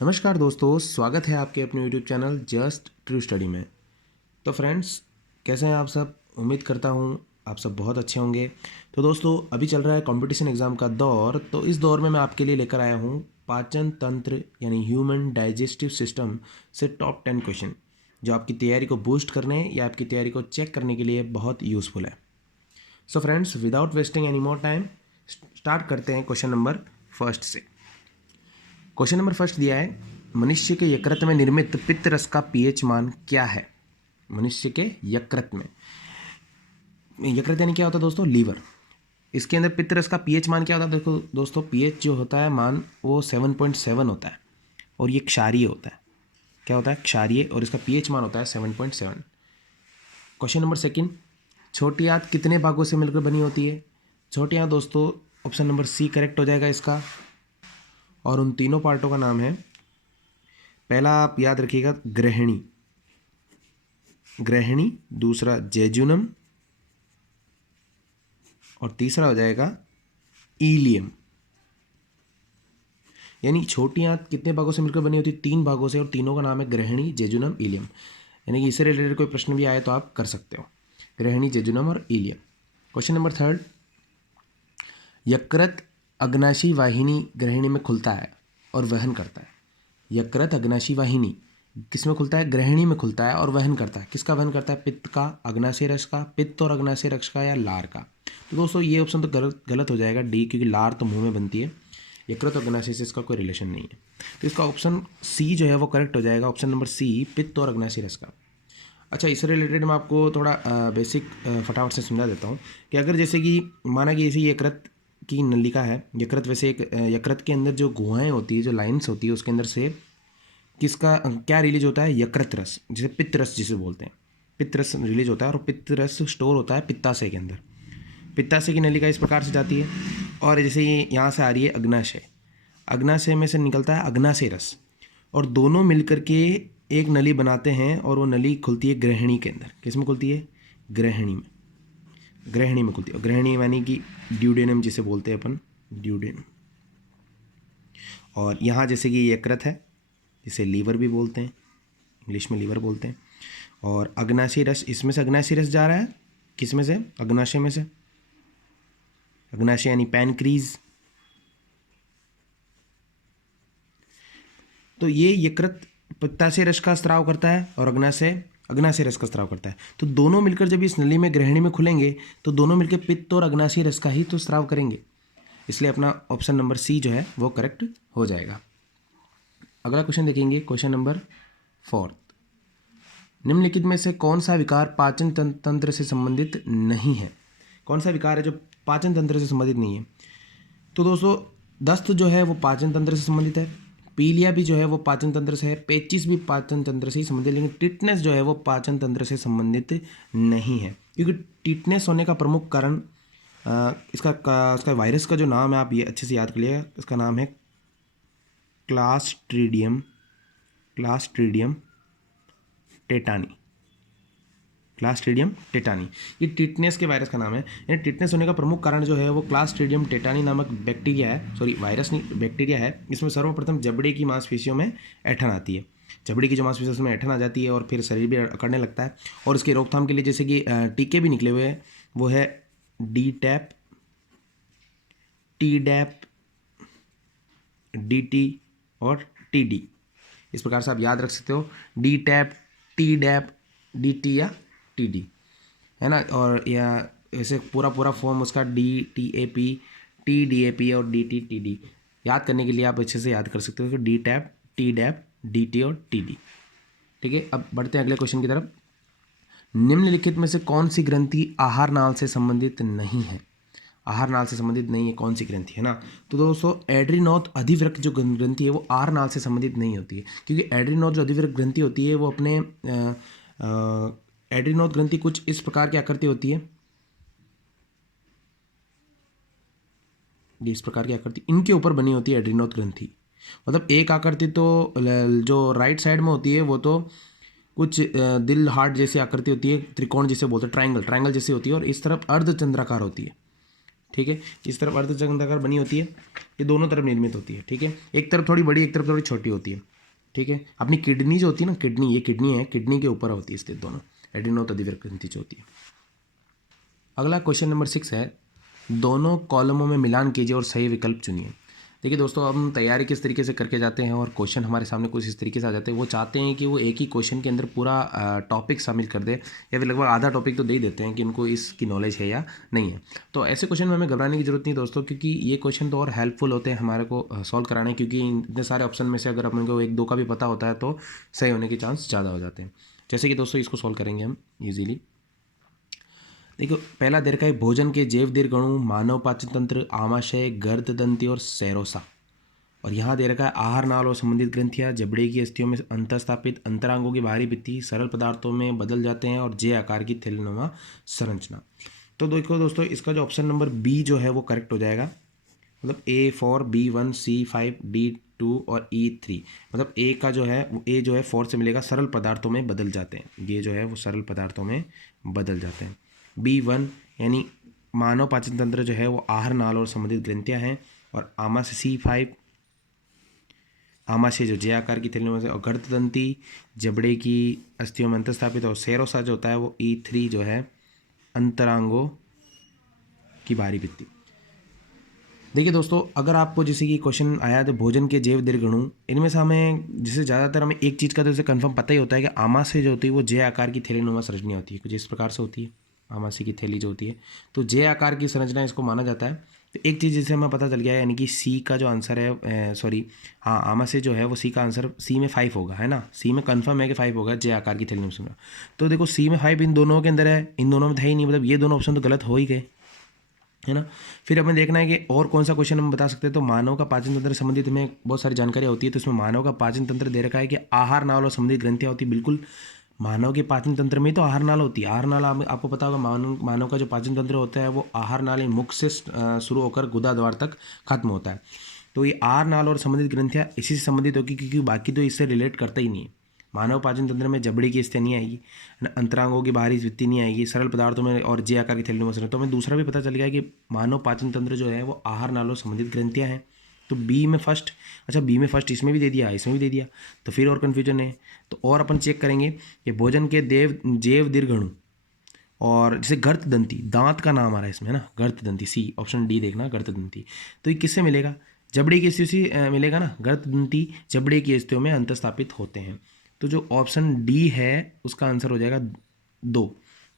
नमस्कार दोस्तों, स्वागत है आपके अपने YouTube channel just true study में। तो फ्रेंड्स, कैसे हैं आप सब? उम्मीद करता हूं आप सब बहुत अच्छे होंगे। तो दोस्तों, अभी चल रहा है कंपटीशन एग्ज़ाम का दौर। तो इस दौर में मैं आपके लिए लेकर आया हूं पाचन तंत्र यानी ह्यूमन डाइजेस्टिव सिस्टम से टॉप 10 क्वेश्चन, जो आपकी तैयारी को बूस्ट करने या आपकी तैयारी को चेक करने के लिए बहुत यूज़फुल है। So friends, without wasting any more time, start करते हैं क्वेश्चन नंबर फर्स्ट से। क्वेश्चन नंबर फर्स्ट दिया है, मनुष्य के यकृत में निर्मित पित्त रस का पीएच मान क्या है? मनुष्य के यकृत में, यकृत यानी क्या होता है दोस्तों? लीवर। इसके अंदर पित्त रस का पीएच मान क्या होता है? देखो दोस्तों, पीएच जो होता है मान वो 7.7 होता है और ये क्षारीय होता है। क्या होता है? क्षारीय, और इसका पीएच मान होता है 7.7। क्वेश्चन नंबर सेकंड, छोटी आंत कितने भागों से मिलकर बनी होती है? छोटी आंत दोस्तों, ऑप्शन नंबर सी करेक्ट हो जाएगा इसका। और उन तीनों पार्टों का नाम है, पहला आप याद रखिएगा ग्रहणी, ग्रहणी, दूसरा जेजुनम, और तीसरा हो जाएगा ईलियम। यानी छोटी आंत कितने भागों से मिलकर बनी होती है? 3 भागों से, और तीनों का नाम है ग्रहणी, जेजुनम, ईलियम। यानी कि इससे रिलेटेड कोई प्रश्न भी आए तो आप कर सकते हो, ग्रहणी, जेजुनम और ईलियम। क्वेश्चन नंबर थर्ड, यकृत अग्नाशी वाहिनी ग्रहणी में खुलता है और वहन करता है। यकृत अग्नाशी वाहिनी किस में खुलता है? ग्रहणी में खुलता है और वहन करता है। किसका वहन करता है? पित्त का, अग्नाशय रस का, पित्त और अग्नाशय रस का, या लार का? तो दोस्तों ये ऑप्शन तो गलत हो जाएगा, डी, क्योंकि लार तो मुंह में बनती है, यकृत और अग्नाशय से इसका कोई रिलेशन नहीं है। तो इसका ऑप्शन सी जो है वो करेक्ट हो जाएगा, ऑप्शन नंबर सी, पित्त और अग्नाशय रस का। अच्छा, इससे रिलेटेड मैं आपको थोड़ा बेसिक फटाफट से समझा देता हूँ कि अगर जैसे कि माना कि जैसे यकृत की नलिका है, यकृत वैसे एक यकृत के अंदर जो गुहाएं होती है, जो लाइन्स होती है, उसके अंदर से किसका क्या रिलीज होता है? यकृत रस, जिसे पित्त रस जिसे बोलते हैं, पित्त रस रिलीज होता है। और पित्त रस स्टोर होता है पित्ताशय के अंदर। पित्ताशय की नलिका इस प्रकार से जाती है, और जैसे ये यहाँ से आ रही है अग्नाशय, अग्नाशय में से निकलता है अग्नाशय रस, और दोनों मिलकर के एक नली बनाते हैं, और वो नली खुलती है ग्रहणी के अंदर। किस में खुलती है? ग्रहणी में, ग्रहणी में खुलती है। ग्रहणी यानी कि ड्यूडेनम जिसे बोलते हैं अपन, ड्यूडेनम। और यहाँ जैसे कि यकृत है, जिसे लीवर भी बोलते हैं, इंग्लिश में लीवर बोलते हैं। और अग्नाशय रस, इसमें से अग्नाशय रस जा रहा है, किस में से? अग्नाशय में से। अग्नाशय यानी पैनक्रीज। तो ये यकृत पित्ताशय रस का स्राव करता है और अग्नाशय रस का स्राव करता है। तो दोनों मिलकर जब इस नली में ग्रहणी में खुलेंगे तो दोनों मिलकर पित्त और अग्नाशय रस का ही तो स्राव करेंगे। इसलिए अपना ऑप्शन नंबर सी जो है वो करेक्ट हो जाएगा। अगला क्वेश्चन देखेंगे, क्वेश्चन नंबर फोर्थ, निम्नलिखित में से कौन सा विकार पाचन तंत्र से संबंधित नहीं है? कौन सा विकार है जो पाचन तंत्र से संबंधित नहीं है? तो दोस्तों, दस्त जो है वो पाचन तंत्र से संबंधित है, पीलिया भी जो है वो पाचन तंत्र से है, पेचिस भी पाचन तंत्र से ही संबंधित है, लेकिन टिटनेस जो है वो पाचन तंत्र से संबंधित नहीं है। क्योंकि टिटनेस होने का प्रमुख कारण इसका वायरस का जो नाम है, आप ये अच्छे से याद कर लिएगा, इसका नाम है क्लास्ट्रीडियम टेटानी, क्लास्ट्रीडियम टेटानी। ये टिटनेस के वायरस का नाम है। यानी टिटनेस होने का प्रमुख कारण जो है वो क्लास्ट्रीडियम टेटानी नामक बैक्टीरिया है, सॉरी वायरस नहीं, बैक्टीरिया है। इसमें सर्वप्रथम जबड़े की मांसपेशियों में ऐंठन आती है, जबड़े की जो मांसपेशियों उसमें ऐंठन आ जाती है और फिर शरीर भी अकड़ने लगता है। और इसकी रोकथाम के लिए जैसे कि टीके भी निकले हुए हैं, वो है D tap, T dap, D T और टी डी। इस प्रकार से आप याद रख सकते हो, D tap, T dap, D T या टी डी, है ना। और या ऐसे पूरा फॉर्म उसका D T A P, T D A P और डी टी टी डी। याद करने के लिए आप अच्छे से याद कर सकते हो कि D tap, T dap, D T और टी डी। ठीक है, अब बढ़ते हैं अगले क्वेश्चन की तरफ। निम्नलिखित में से कौन सी ग्रंथि आहार नाल से संबंधित नहीं है? आहार नाल से संबंधित नहीं है, कौन सी ग्रंथि है ना? तो दोस्तों, एड्रीनोथ अधिवृक्क जो ग्रंथि है वो आहार नाल से संबंधित नहीं होती है, क्योंकि एड्रीनोथ जो अधिवृक्क ग्रंथि होती है वो अपने एड्रीनोथ ग्रंथि कुछ इस प्रकार की आकृति होती है, इस प्रकार की आकृति इनके ऊपर बनी होती है एड्रीनोथ ग्रंथि। मतलब एक आकृति तो जो राइट साइड में होती है वो तो कुछ दिल हार्ट जैसी आकृति होती है, त्रिकोण जिसे बोलते हैं, ट्रायंगल जैसी होती है, और इस तरफ अर्धचंद्राकार होती है। ठीक है, इस तरफ अर्धचंद्राकार बनी होती है, ये दोनों तरफ निर्मित होती है। ठीक है, एक तरफ थोड़ी बड़ी, एक तरफ थोड़ी छोटी होती है। ठीक है। अपनी किडनी जो होती है ना, किडनी, ये किडनी है, किडनी के ऊपर होती है स्थित दोनों एड्रीनो तदिवर ग्रंथि जो होती है। अगला क्वेश्चन नंबर 6 है, दोनों कॉलमों में मिलान कीजिए और सही विकल्प चुनिए। देखिए दोस्तों, अब हम तैयारी किस तरीके से करके जाते हैं और क्वेश्चन हमारे सामने कुछ इस तरीके से आ जाते हैं। वो चाहते हैं कि वो एक ही क्वेश्चन के अंदर पूरा टॉपिक शामिल कर दे, या फिर लगभग आधा टॉपिक तो दे ही देते हैं कि उनको इसकी नॉलेज है या नहीं है। तो ऐसे क्वेश्चन में हमें घबराने की जरूरत नहीं दोस्तों, क्योंकि ये क्वेश्चन तो और हेल्पफुल होते हैं हमारे को सॉल्व कराने, क्योंकि इतने सारे ऑप्शन में से अगर अपन को एक दो का भी पता होता है तो सही होने के चांस ज़्यादा हो जाते हैं। जैसे कि दोस्तों इसको सॉल्व करेंगे हम ईजिली। देखो, पहला दे रखा है, भोजन के जैव दीर्घणु मानव पाचन तंत्र, आमाशय, गर्द दंती और सेरोसा। और यहाँ दे रखा है आहार नाल और संबंधित ग्रंथियाँ जबड़े की अस्थियों में अंतःस्थापित, अंतरांगों की बाहरी भित्ति सरल पदार्थों में बदल जाते हैं और जे आकार की थैलीनुमा संरचना। तो देखो दोस्तों, इसका जो ऑप्शन नंबर बी जो है वो करेक्ट हो जाएगा। मतलब A4, B1, C5, D2 और E3। मतलब ए का जो है, ए जो है 4 से मिलेगा, सरल पदार्थों में बदल जाते हैं। ये जो है वो सरल पदार्थों में बदल जाते हैं। B1 यानी मानव पाचन तंत्र जो है वो आहार नाल और संबंधित ग्रंथियाँ हैं। और आमाशय C5, आमाशय जो जे आकार की थैली से, और गर्ददंती जबड़े की अस्थियों में अंतस्थापित, और सेरोसा जो होता है वो E3 जो है अंतरांगों की बाहरी भित्ति। देखिए दोस्तों, अगर आपको जैसे कि क्वेश्चन आया तो भोजन के जैव दीर्घणु, इनमें से हमें जैसे ज़्यादातर हमें एक चीज़ का तो जैसे कन्फर्म पता ही होता है कि आमाशय जो होती है वो जे आकार की थैलीनुमा संरचना होती है, कुछ इस प्रकार से होती है आमाशय की थैली जो होती है। तो जे आकार की संरचना इसको माना जाता है। तो एक चीज़ जिससे हमें पता चल गया है, यानी कि सी का जो आंसर है, सॉरी हाँ, आमाशय जो है वो सी का आंसर सी में 5 होगा, है ना। सी में कन्फर्म है कि 5 होगा, जे आकार की थैलीनुमा संरचना। तो देखो सी में 5 इन दोनों के अंदर है, इन दोनों में था ही नहीं, मतलब ये दोनों ऑप्शन तो गलत हो ही गए, है ना। फिर हमें देखना है कि और कौन सा क्वेश्चन हम बता सकते हैं। तो मानव का पाचन तंत्र से संबंधित में बहुत सारी जानकारियाँ होती है। तो इसमें मानव का पाचन तंत्र दे रखा है कि आहार नाल और संबंधित ग्रंथियाँ होती है। बिल्कुल, मानव के पाचन तंत्र में तो आहार नाल होती है। आहार नाल आपको पता होगा, मानव का जो पाचन तंत्र होता है वो आहार नाल मुख से शुरू होकर गुदा द्वार तक खत्म होता है। तो ये आहार नाल और संबंधित ग्रंथियाँ इसी से संबंधित होगी, क्योंकि बाकी तो इससे रिलेट करता ही नहीं है। मानव पाचन तंत्र में जबड़े की स्थिति नहीं आएगी, अंतरांगों की बाहरी वृत्ति नहीं आएगी, सरल पदार्थों में और जे आकार की थैलीनुमा संरचना। तो हमें दूसरा भी पता चल गया कि मानव पाचन तंत्र जो है वो आहार नालों संबंधित ग्रंथियाँ हैं। तो बी में फर्स्ट, अच्छा बी में फर्स्ट, इसमें भी दे दिया, इसमें भी दे दिया, तो फिर और कन्फ्यूजन है। तो और अपन चेक करेंगे कि भोजन के जैव दीर्घणु, और जैसे गर्तदंती, दांत का नाम आ रहा है इसमें, है ना, गर्तदंती, सी ऑप्शन डी देखना, गर्तदंती। तो ये किससे मिलेगा, जबड़े की स्थिति से मिलेगा ना। गर्तदंती जबड़े की स्थितियों में अंतःस्थापित होते हैं। तो जो ऑप्शन डी है उसका आंसर हो जाएगा 2।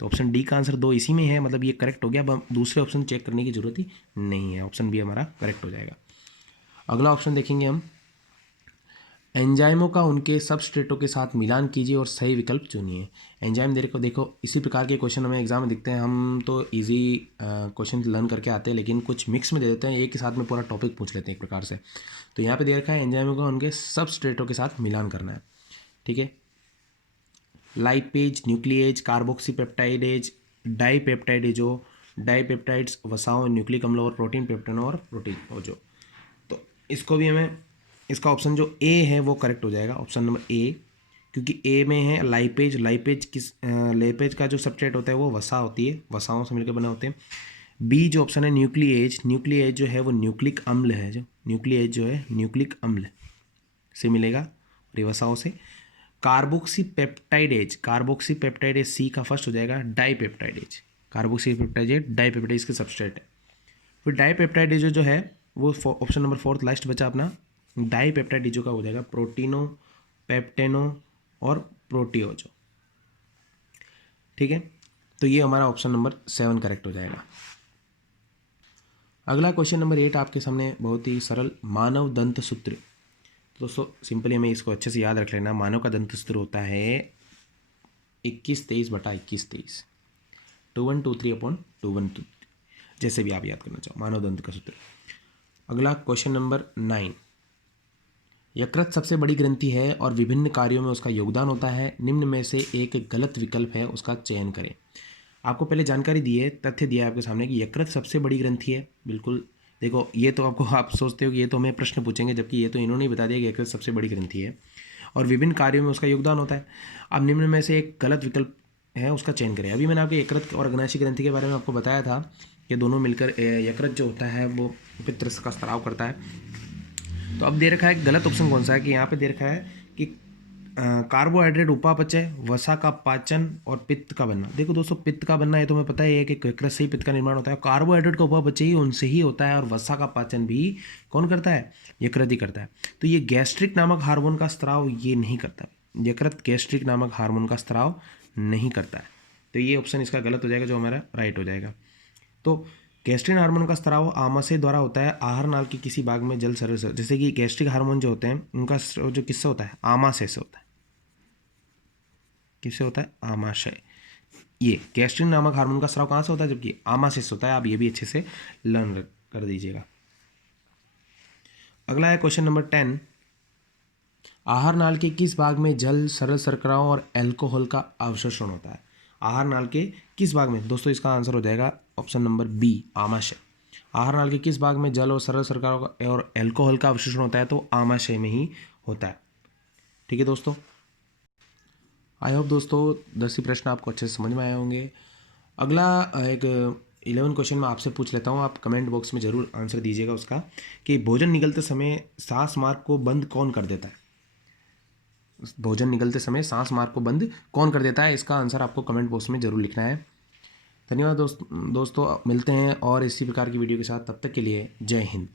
तो ऑप्शन डी का आंसर 2 इसी में है, मतलब ये करेक्ट हो गया। अब हम दूसरे ऑप्शन चेक करने की जरूरत ही नहीं है, ऑप्शन बी हमारा करेक्ट हो जाएगा। अगला ऑप्शन देखेंगे हम, एंजाइमों का उनके सबस्ट्रेटों के साथ मिलान कीजिए और सही विकल्प चुनिए। एंजाइम देखो इसी प्रकार के क्वेश्चन हमें एग्जाम में दिखते हैं। हम तो इजी क्वेश्चन लर्न करके आते हैं, लेकिन कुछ मिक्स में दे देते हैं, एक के साथ में पूरा टॉपिक पूछ लेते हैं एक प्रकार से। तो यहाँ पे दे रखा है एंजाइमों का उनके सबस्ट्रेटों के साथ मिलान करना है, ठीक है। लाइपेज, न्यूक्लिएज, कार्बोक्सीपेप्टाइडेज, डाईपेप्टाइडेजो, डाईपेप्टाइड्स, वसाओं, न्यूक्लिक अम्ल और प्रोटीन पेप्टाइड और प्रोटीन। तो इसको भी हमें, इसका ऑप्शन जो ए है वो करेक्ट हो जाएगा, ऑप्शन नंबर ए, क्योंकि ए में है लाइपेज। लाइपेज का जो सबस्ट्रेट होता है वो वसा होती है, वसाओं से मिलकर बने होते हैं। बी जो ऑप्शन है न्यूक्लिएज जो है वो न्यूक्लिक अम्ल है, जो न्यूक्लिएज जो है न्यूक्लिक अम्ल से मिलेगा और ये वसाओं से। कार्बोक्सीपेप्टाइडेज सी का फर्स्ट हो जाएगा, डाईपेप्टाइडेज, डाईपेप्टाइडेज के सबस्ट्रेट है। फिर डाईपेप्टाइडेज जो है वो ऑप्शन नंबर 4 लास्ट बचा अपना, डाईपेप्टाइडेजो का हो जाएगा प्रोटीनो, पेप्टेनो और प्रोटियोजो, ठीक है। तो ये हमारा ऑप्शन नंबर 7 करेक्ट हो जाएगा। अगला क्वेश्चन नंबर 8 आपके सामने, बहुत ही सरल, मानव दंत सूत्र। दोस्तों सिंपली हमें इसको अच्छे से याद रख लेना। मानव का दंत सूत्र होता है 21-23/21-23, 2123/2123, जैसे भी आप याद करना चाहो, मानव दंत का सूत्र। अगला क्वेश्चन नंबर 9, यकृत सबसे बड़ी ग्रंथि है और विभिन्न कार्यों में उसका योगदान होता है, निम्न में से एक गलत विकल्प है, उसका चयन करें। आपको पहले जानकारी दी है, तथ्य दिया है आपके सामने कि यकृत सबसे बड़ी ग्रंथि है। बिल्कुल, देखो ये तो आपको, आप सोचते हो कि ये तो हमें प्रश्न पूछेंगे, जबकि ये तो इन्होंने ही बता दिया कि यकृत सबसे बड़ी ग्रंथि है और विभिन्न कार्यों में उसका योगदान होता है। अब निम्न में से एक गलत विकल्प है, उसका चयन करें। अभी मैंने आपको यकृत और अग्नाशय ग्रंथि के बारे में आपको बताया था कि दोनों मिलकर यकृत जो होता है वो पित्त का स्राव करता है। तो अब दे रखा है गलत ऑप्शन कौन सा है, कि यहाँ पे दे रखा है कि कार्बोहाइड्रेट उपापचय, वसा का पाचन और पित्त का बनना। देखो दोस्तों, पित्त का बनना ये तुम्हें पता ही है कि यकृत से ही पित्त का निर्माण होता है। कार्बोहाइड्रेट का उपापचय ही उनसे ही होता है और वसा का पाचन भी कौन करता है? यकृत ही करता है। तो ये गैस्ट्रिक नामक हार्मोन का स्त्राव ये नहीं करता। यकृत गैस्ट्रिक नामक हार्मोन का स्त्राव नहीं करता है। तो ये ऑप्शन इसका गलत हो जाएगा, जो हमारा राइट हो जाएगा। तो गैस्ट्रिन हार्मोन का स्त्राव आमाशय द्वारा होता है आहार नाल के किसी भाग में जल सरल से। जैसे कि गैस्ट्रिक हार्मोन जो होते हैं उनका जो किससे होता है? आमाशय से होता है। किससे होता है? आमाशय। ये गैस्ट्रिन नामक हार्मोन का स्राव कहाँ से होता है? जबकि आमाशय से होता है। आप ये भी अच्छे से लर्न कर दीजिएगा। अगला है क्वेश्चन नंबर 10। आहार नाल के किस भाग में जल, सरल शर्कराओं और अल्कोहल का अवशोषण होता है? आहार नाल के किस भाग में? दोस्तों इसका आंसर हो जाएगा ऑप्शन नंबर बी, आमाशय। आहार नाल के किस भाग में जल और सरल शर्कराओं का और अल्कोहल का अवशोषण होता है? तो आमाशय में ही होता है। ठीक है दोस्तों, आई होप दोस्तों 10 ही प्रश्न आपको अच्छे से समझ में आए होंगे। अगला एक 11 क्वेश्चन मैं आपसे पूछ लेता हूँ, आप कमेंट बॉक्स में ज़रूर आंसर दीजिएगा उसका, कि भोजन निगलते समय सांस मार्ग को बंद कौन कर देता है? भोजन निगलते समय सांस मार्ग को बंद कौन कर देता है? इसका आंसर आपको कमेंट बॉक्स में ज़रूर लिखना है। धन्यवाद दोस्तों, मिलते हैं और इसी प्रकार की वीडियो के साथ। तब तक के लिए जय हिंद।